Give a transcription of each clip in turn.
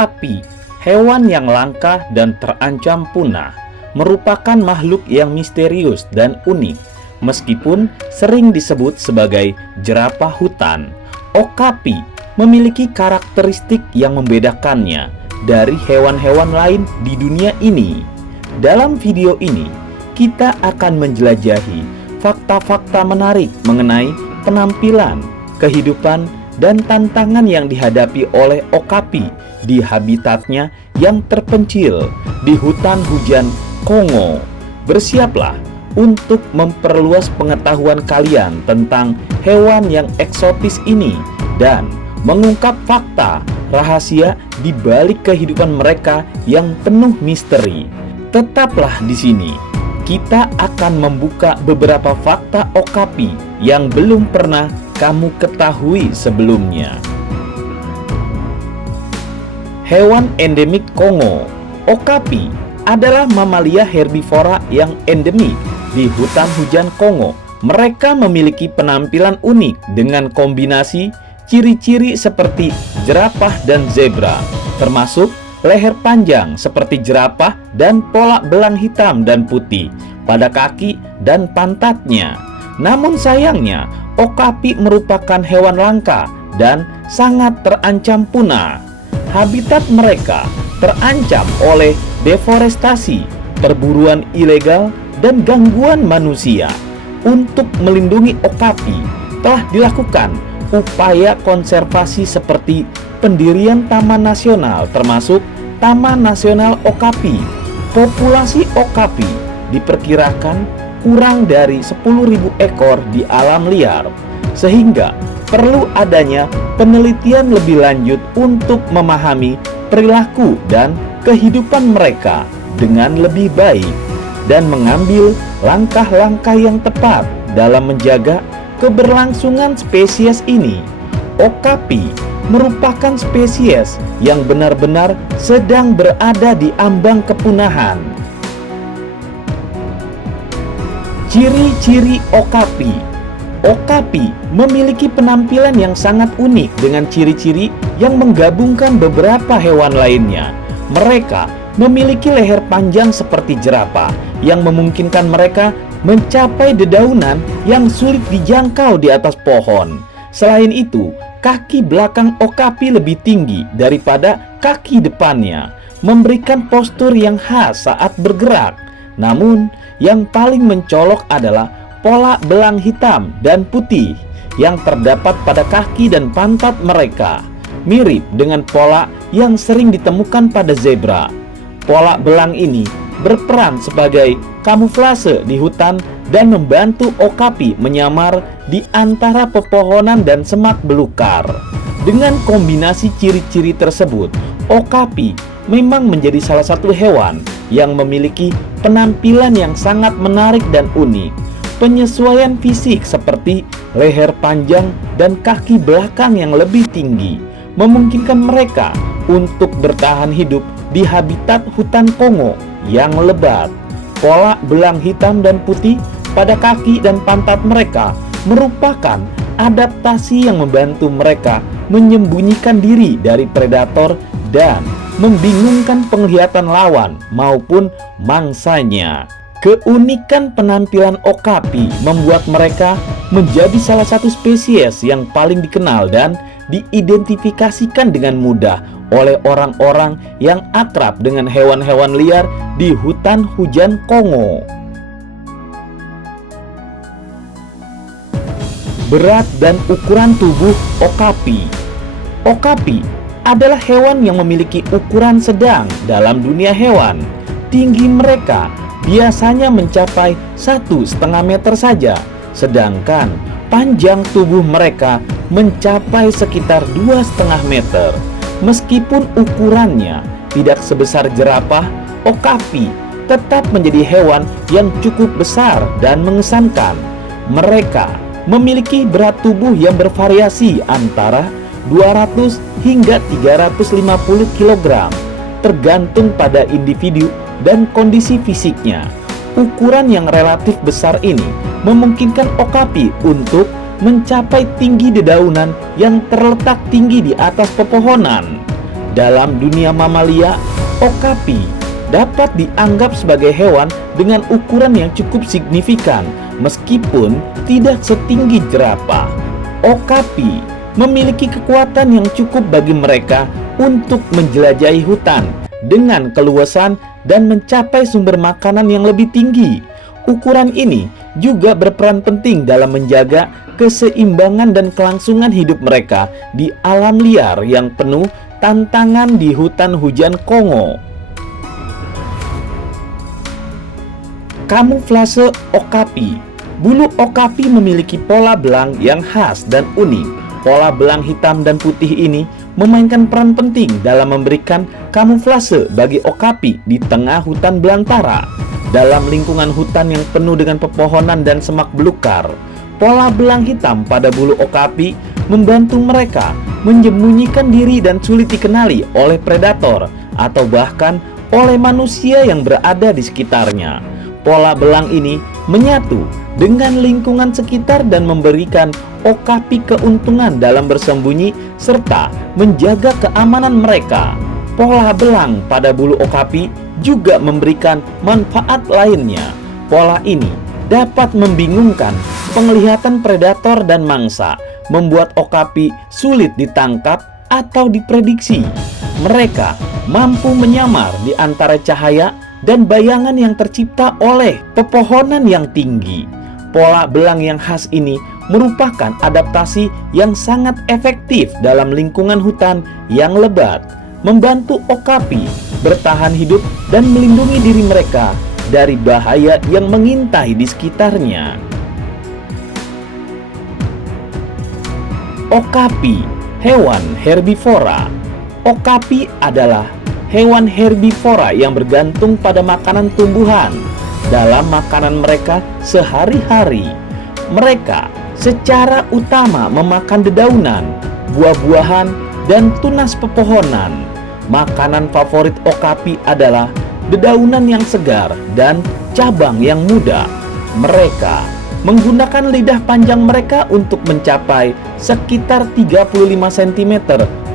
Okapi, hewan yang langka dan terancam punah, merupakan makhluk yang misterius dan unik. Meskipun sering disebut sebagai jerapah hutan, Okapi memiliki karakteristik yang membedakannya dari hewan-hewan lain di dunia ini. Dalam video ini, kita akan menjelajahi fakta-fakta menarik mengenai penampilan, kehidupan, dan tantangan yang dihadapi oleh Okapi di habitatnya yang terpencil di hutan hujan Kongo. Bersiaplah untuk memperluas pengetahuan kalian tentang hewan yang eksotis ini dan mengungkap fakta rahasia di balik kehidupan mereka yang penuh misteri. Tetaplah di sini. Kita akan membuka beberapa fakta Okapi yang belum pernah kamu ketahui sebelumnya. Hewan endemik Kongo. Okapi adalah mamalia herbivora yang endemik di hutan hujan Kongo. Mereka memiliki penampilan unik dengan kombinasi ciri-ciri seperti jerapah dan zebra, termasuk leher panjang seperti jerapah dan pola belang hitam dan putih pada kaki dan pantatnya. Namun sayangnya, Okapi merupakan hewan langka dan sangat terancam punah. Habitat mereka terancam oleh deforestasi, perburuan ilegal, dan gangguan manusia. Untuk melindungi Okapi, telah dilakukan upaya konservasi seperti pendirian taman nasional, termasuk Taman Nasional Okapi. Populasi Okapi diperkirakan kurang dari 10.000 ekor di alam liar, sehingga perlu adanya penelitian lebih lanjut untuk memahami perilaku dan kehidupan mereka dengan lebih baik dan mengambil langkah-langkah yang tepat dalam menjaga keberlangsungan spesies ini. Okapi merupakan spesies yang benar-benar sedang berada di ambang kepunahan. Ciri-ciri Okapi. Okapi memiliki penampilan yang sangat unik dengan ciri-ciri yang menggabungkan beberapa hewan lainnya. Mereka memiliki leher panjang seperti jerapah yang memungkinkan mereka mencapai dedaunan yang sulit dijangkau di atas pohon. Selain itu, kaki belakang Okapi lebih tinggi daripada kaki depannya, memberikan postur yang khas saat bergerak. Namun, yang paling mencolok adalah pola belang hitam dan putih yang terdapat pada kaki dan pantat mereka, mirip dengan pola yang sering ditemukan pada zebra. Pola belang ini berperan sebagai kamuflase di hutan dan membantu Okapi menyamar di antara pepohonan dan semak belukar. Dengan kombinasi ciri-ciri tersebut, Okapi memang menjadi salah satu hewan yang memiliki penampilan yang sangat menarik dan unik. Penyesuaian fisik seperti leher panjang dan kaki belakang yang lebih tinggi memungkinkan mereka untuk bertahan hidup di habitat hutan Kongo yang lebat. Pola belang hitam dan putih pada kaki dan pantat mereka merupakan adaptasi yang membantu mereka menyembunyikan diri dari predator dan membingungkan penglihatan lawan maupun mangsanya. Keunikan penampilan Okapi membuat mereka menjadi salah satu spesies yang paling dikenal dan diidentifikasikan dengan mudah oleh orang-orang yang akrab dengan hewan-hewan liar di hutan hujan Kongo. Berat dan ukuran tubuh Okapi. Okapi adalah hewan yang memiliki ukuran sedang dalam dunia hewan. Tinggi mereka biasanya mencapai 1,5 meter saja, sedangkan panjang tubuh mereka mencapai sekitar 2,5 meter. Meskipun ukurannya tidak sebesar jerapah, Okapi tetap menjadi hewan yang cukup besar dan mengesankan. Mereka memiliki berat tubuh yang bervariasi antara 200 hingga 350 kg, tergantung pada individu dan kondisi fisiknya. Ukuran yang relatif besar ini memungkinkan Okapi untuk mencapai tinggi dedaunan yang terletak tinggi di atas pepohonan. Dalam dunia mamalia, okapi dapat dianggap sebagai hewan dengan ukuran yang cukup signifikan meskipun tidak setinggi jerapah. Okapi memiliki kekuatan yang cukup bagi mereka untuk menjelajahi hutan dengan keluasan dan mencapai sumber makanan yang lebih tinggi. Ukuran ini juga berperan penting dalam menjaga keseimbangan dan kelangsungan hidup mereka di alam liar yang penuh tantangan di hutan hujan Kongo. Kamuflase okapi. Bulu okapi memiliki pola belang yang khas dan unik. Pola belang hitam dan putih ini memainkan peran penting dalam memberikan kamuflase bagi okapi di tengah hutan belantara. Dalam lingkungan hutan yang penuh dengan pepohonan dan semak belukar, pola belang hitam pada bulu okapi membantu mereka menyembunyikan diri dan sulit dikenali oleh predator atau bahkan oleh manusia yang berada di sekitarnya. Pola belang ini menyatu dengan lingkungan sekitar dan memberikan okapi keuntungan dalam bersembunyi serta menjaga keamanan mereka. Pola belang pada bulu okapi juga memberikan manfaat lainnya. Pola ini dapat membingungkan penglihatan predator dan mangsa, membuat okapi sulit ditangkap atau diprediksi. Mereka mampu menyamar di antara cahaya dan bayangan yang tercipta oleh pepohonan yang tinggi. Pola belang yang khas ini merupakan adaptasi yang sangat efektif dalam lingkungan hutan yang lebat, membantu okapi bertahan hidup dan melindungi diri mereka dari bahaya yang mengintai di sekitarnya. Okapi, hewan herbivora. Okapi adalah hewan herbivora yang bergantung pada makanan tumbuhan dalam makanan mereka sehari-hari. Mereka secara utama memakan dedaunan, buah-buahan, dan tunas pepohonan. Makanan favorit okapi adalah dedaunan yang segar dan cabang yang muda. Mereka menggunakan lidah panjang mereka untuk mencapai sekitar 35 cm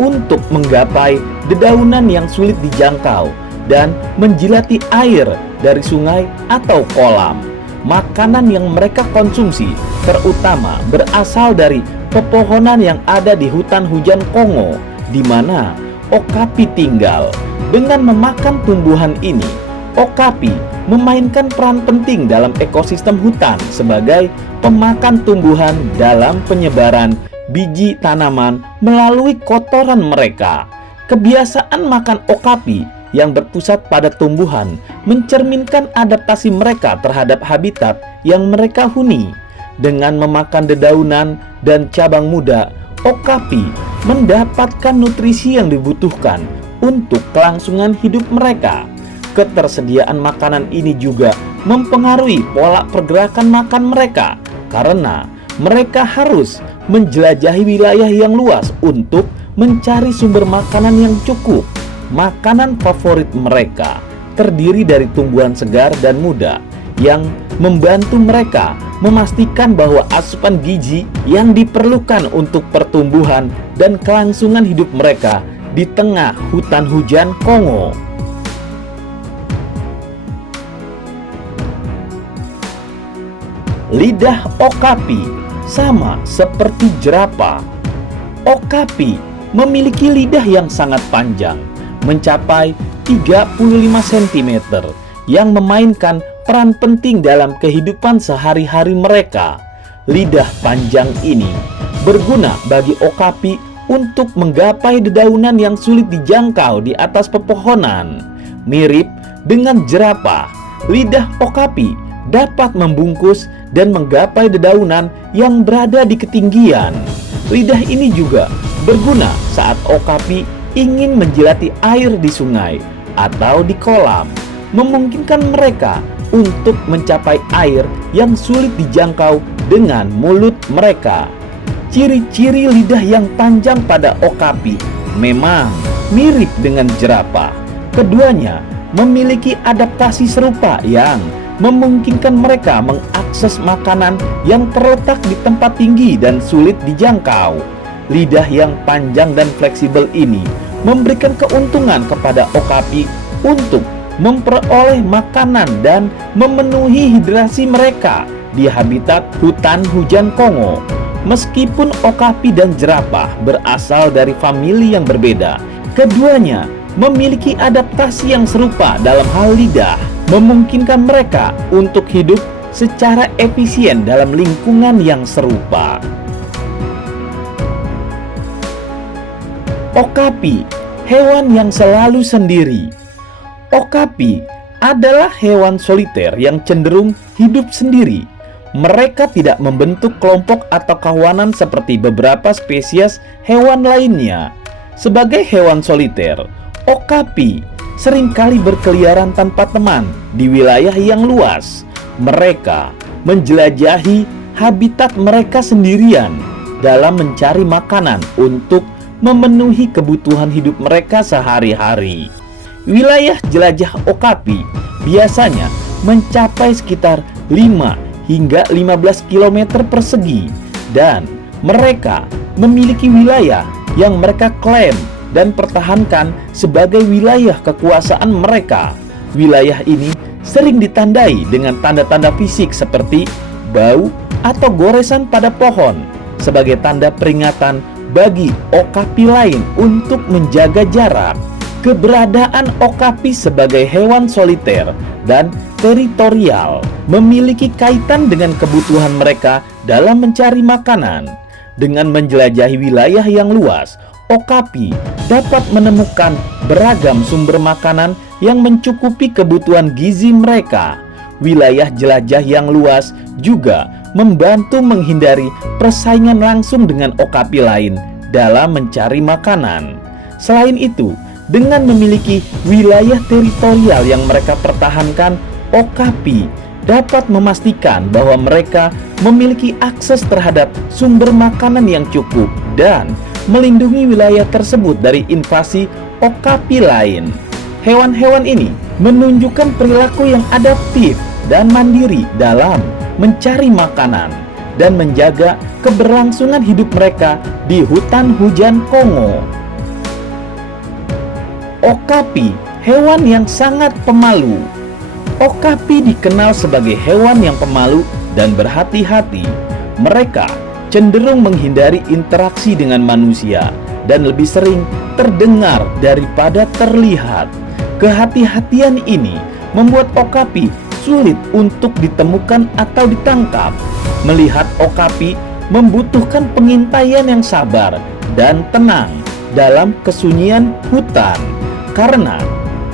untuk menggapai dedaunan yang sulit dijangkau dan menjilati air dari sungai atau kolam. Makanan yang mereka konsumsi terutama berasal dari pepohonan yang ada di hutan hujan Kongo, di mana okapi tinggal. Dengan memakan tumbuhan ini, okapi memainkan peran penting dalam ekosistem hutan sebagai pemakan tumbuhan dalam penyebaran biji tanaman melalui kotoran mereka. Kebiasaan makan okapi yang berpusat pada tumbuhan mencerminkan adaptasi mereka terhadap habitat yang mereka huni. Dengan memakan dedaunan dan cabang muda, okapi mendapatkan nutrisi yang dibutuhkan untuk kelangsungan hidup mereka. Ketersediaan makanan ini juga mempengaruhi pola pergerakan makan mereka karena mereka harus menjelajahi wilayah yang luas untuk mencari sumber makanan yang cukup. Makanan favorit mereka terdiri dari tumbuhan segar dan muda yang membantu mereka memastikan bahwa asupan gizi yang diperlukan untuk pertumbuhan dan kelangsungan hidup mereka di tengah hutan hujan Kongo. Lidah okapi sama seperti jerapah. Okapi memiliki lidah yang sangat panjang, mencapai 35 cm, yang memainkan peran penting dalam kehidupan sehari-hari mereka. Lidah panjang ini berguna bagi okapi untuk menggapai dedaunan yang sulit dijangkau di atas pepohonan. Mirip dengan jerapah, lidah okapi dapat membungkus dan menggapai dedaunan yang berada di ketinggian. Lidah ini juga berguna saat okapi ingin menjilati air di sungai atau di kolam, memungkinkan mereka untuk mencapai air yang sulit dijangkau dengan mulut mereka. Ciri-ciri lidah yang panjang pada okapi memang mirip dengan jerapah. Keduanya memiliki adaptasi serupa yang memungkinkan mereka mengakses makanan yang terletak di tempat tinggi dan sulit dijangkau. Lidah yang panjang dan fleksibel ini memberikan keuntungan kepada okapi untuk memperoleh makanan dan memenuhi hidrasi mereka di habitat hutan hujan Kongo. Meskipun okapi dan jerapah berasal dari famili yang berbeda, keduanya memiliki adaptasi yang serupa dalam hal lidah, memungkinkan mereka untuk hidup secara efisien dalam lingkungan yang serupa. Okapi, hewan yang selalu sendiri. Okapi adalah hewan soliter yang cenderung hidup sendiri. Mereka tidak membentuk kelompok atau kawanan seperti beberapa spesies hewan lainnya. Sebagai hewan soliter, okapi seringkali berkeliaran tanpa teman di wilayah yang luas. Mereka menjelajahi habitat mereka sendirian dalam mencari makanan untuk memenuhi kebutuhan hidup mereka sehari-hari. Wilayah jelajah okapi biasanya mencapai sekitar 5 hingga 15 km persegi, dan mereka memiliki wilayah yang mereka klaim dan pertahankan sebagai wilayah kekuasaan mereka. Wilayah ini sering ditandai dengan tanda-tanda fisik seperti bau atau goresan pada pohon sebagai tanda peringatan bagi okapi lain untuk menjaga jarak. Keberadaan okapi sebagai hewan soliter dan teritorial memiliki kaitan dengan kebutuhan mereka dalam mencari makanan. Dengan menjelajahi wilayah yang luas, okapi dapat menemukan beragam sumber makanan yang mencukupi kebutuhan gizi mereka. Wilayah jelajah yang luas juga membantu menghindari persaingan langsung dengan okapi lain dalam mencari makanan. Selain itu, dengan memiliki wilayah teritorial yang mereka pertahankan, okapi dapat memastikan bahwa mereka memiliki akses terhadap sumber makanan yang cukup dan melindungi wilayah tersebut dari invasi okapi lain. Hewan-hewan ini menunjukkan perilaku yang adaptif dan mandiri dalam mencari makanan dan menjaga keberlangsungan hidup mereka di hutan hujan Kongo. Okapi, hewan yang sangat pemalu. Okapi dikenal sebagai hewan yang pemalu dan berhati-hati. Mereka cenderung menghindari interaksi dengan manusia dan lebih sering terdengar daripada terlihat. Kehati-hatian ini membuat okapi sulit untuk ditemukan atau ditangkap. Melihat okapi membutuhkan pengintaian yang sabar dan tenang dalam kesunyian hutan. Karena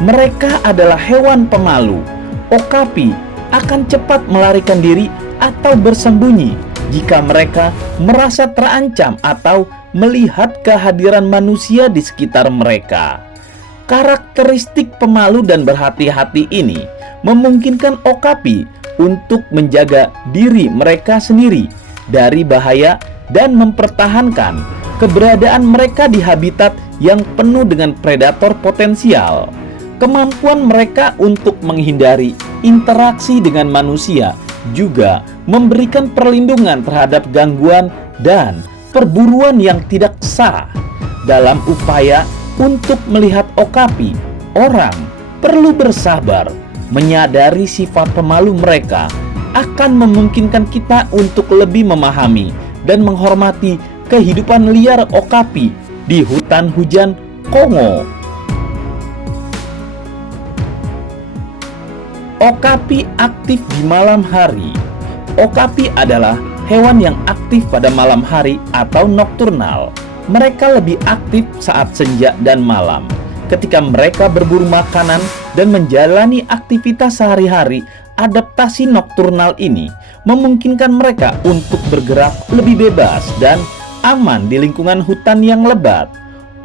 mereka adalah hewan pemalu, okapi akan cepat melarikan diri atau bersembunyi jika mereka merasa terancam atau melihat kehadiran manusia di sekitar mereka. Karakteristik pemalu dan berhati-hati ini memungkinkan okapi untuk menjaga diri mereka sendiri dari bahaya dan mempertahankan keberadaan mereka di habitat yang penuh dengan predator potensial. Kemampuan mereka untuk menghindari interaksi dengan manusia juga memberikan perlindungan terhadap gangguan dan perburuan yang tidak sah. Dalam upaya untuk melihat okapi, orang perlu bersabar. Menyadari sifat pemalu mereka akan memungkinkan kita untuk lebih memahami dan menghormati kehidupan liar okapi di hutan hujan Kongo. Okapi aktif di malam hari. Okapi adalah hewan yang aktif pada malam hari atau nokturnal. Mereka lebih aktif saat senja dan malam. Ketika mereka berburu makanan dan menjalani aktivitas sehari-hari, adaptasi nokturnal ini memungkinkan mereka untuk bergerak lebih bebas dan aman di lingkungan hutan yang lebat.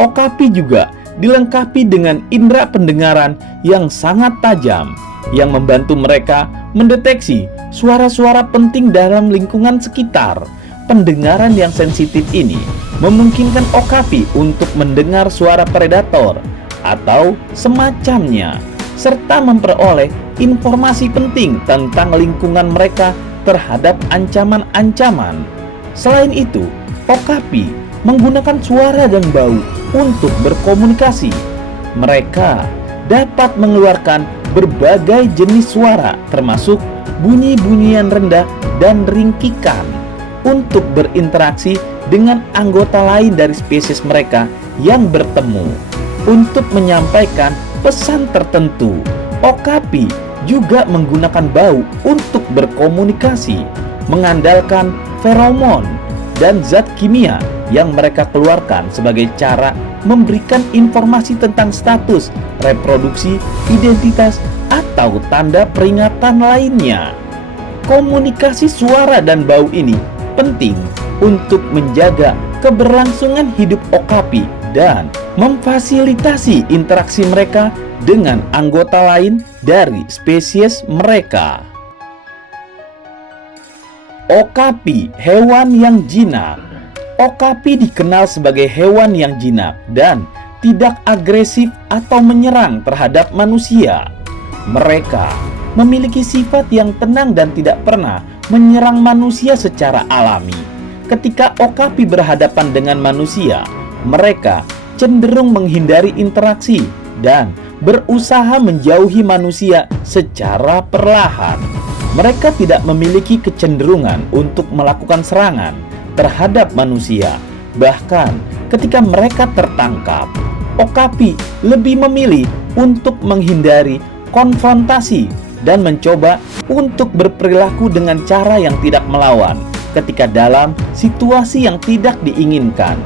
Okapi juga dilengkapi dengan indera pendengaran yang sangat tajam, yang membantu mereka mendeteksi suara-suara penting dalam lingkungan sekitar. Pendengaran yang sensitif ini memungkinkan okapi untuk mendengar suara predator atau semacamnya, serta memperoleh informasi penting tentang lingkungan mereka terhadap ancaman-ancaman. Selain itu, okapi menggunakan suara dan bau untuk berkomunikasi. Mereka dapat mengeluarkan berbagai jenis suara termasuk bunyi-bunyian rendah dan ringkikan untuk berinteraksi dengan anggota lain dari spesies mereka yang bertemu untuk menyampaikan pesan tertentu. Okapi juga menggunakan bau untuk berkomunikasi, mengandalkan feromon dan zat kimia yang mereka keluarkan sebagai cara memberikan informasi tentang status, reproduksi, identitas, atau tanda peringatan lainnya. Komunikasi suara dan bau ini penting untuk menjaga keberlangsungan hidup okapi dan memfasilitasi interaksi mereka dengan anggota lain dari spesies mereka. Okapi, hewan yang jinak. Okapi dikenal sebagai hewan yang jinak dan tidak agresif atau menyerang terhadap manusia. Mereka memiliki sifat yang tenang dan tidak pernah menyerang manusia secara alami. Ketika okapi berhadapan dengan manusia, mereka cenderung menghindari interaksi dan berusaha menjauhi manusia secara perlahan. Mereka tidak memiliki kecenderungan untuk melakukan serangan terhadap manusia. Bahkan ketika mereka tertangkap, okapi lebih memilih untuk menghindari konfrontasi dan mencoba untuk berperilaku dengan cara yang tidak melawan ketika dalam situasi yang tidak diinginkan.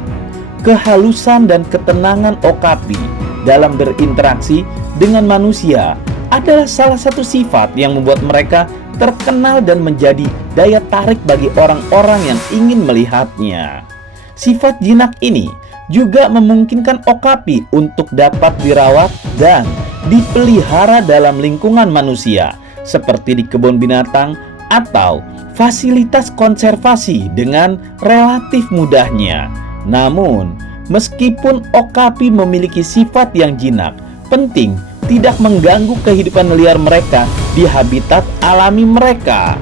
Kehalusan dan ketenangan okapi dalam berinteraksi dengan manusia adalah salah satu sifat yang membuat mereka terkenal dan menjadi daya tarik bagi orang-orang yang ingin melihatnya. Sifat jinak ini juga memungkinkan okapi untuk dapat dirawat dan dipelihara dalam lingkungan manusia, seperti di kebun binatang atau fasilitas konservasi dengan relatif mudahnya. Namun, meskipun okapi memiliki sifat yang jinak, penting tidak mengganggu kehidupan liar mereka di habitat alami mereka.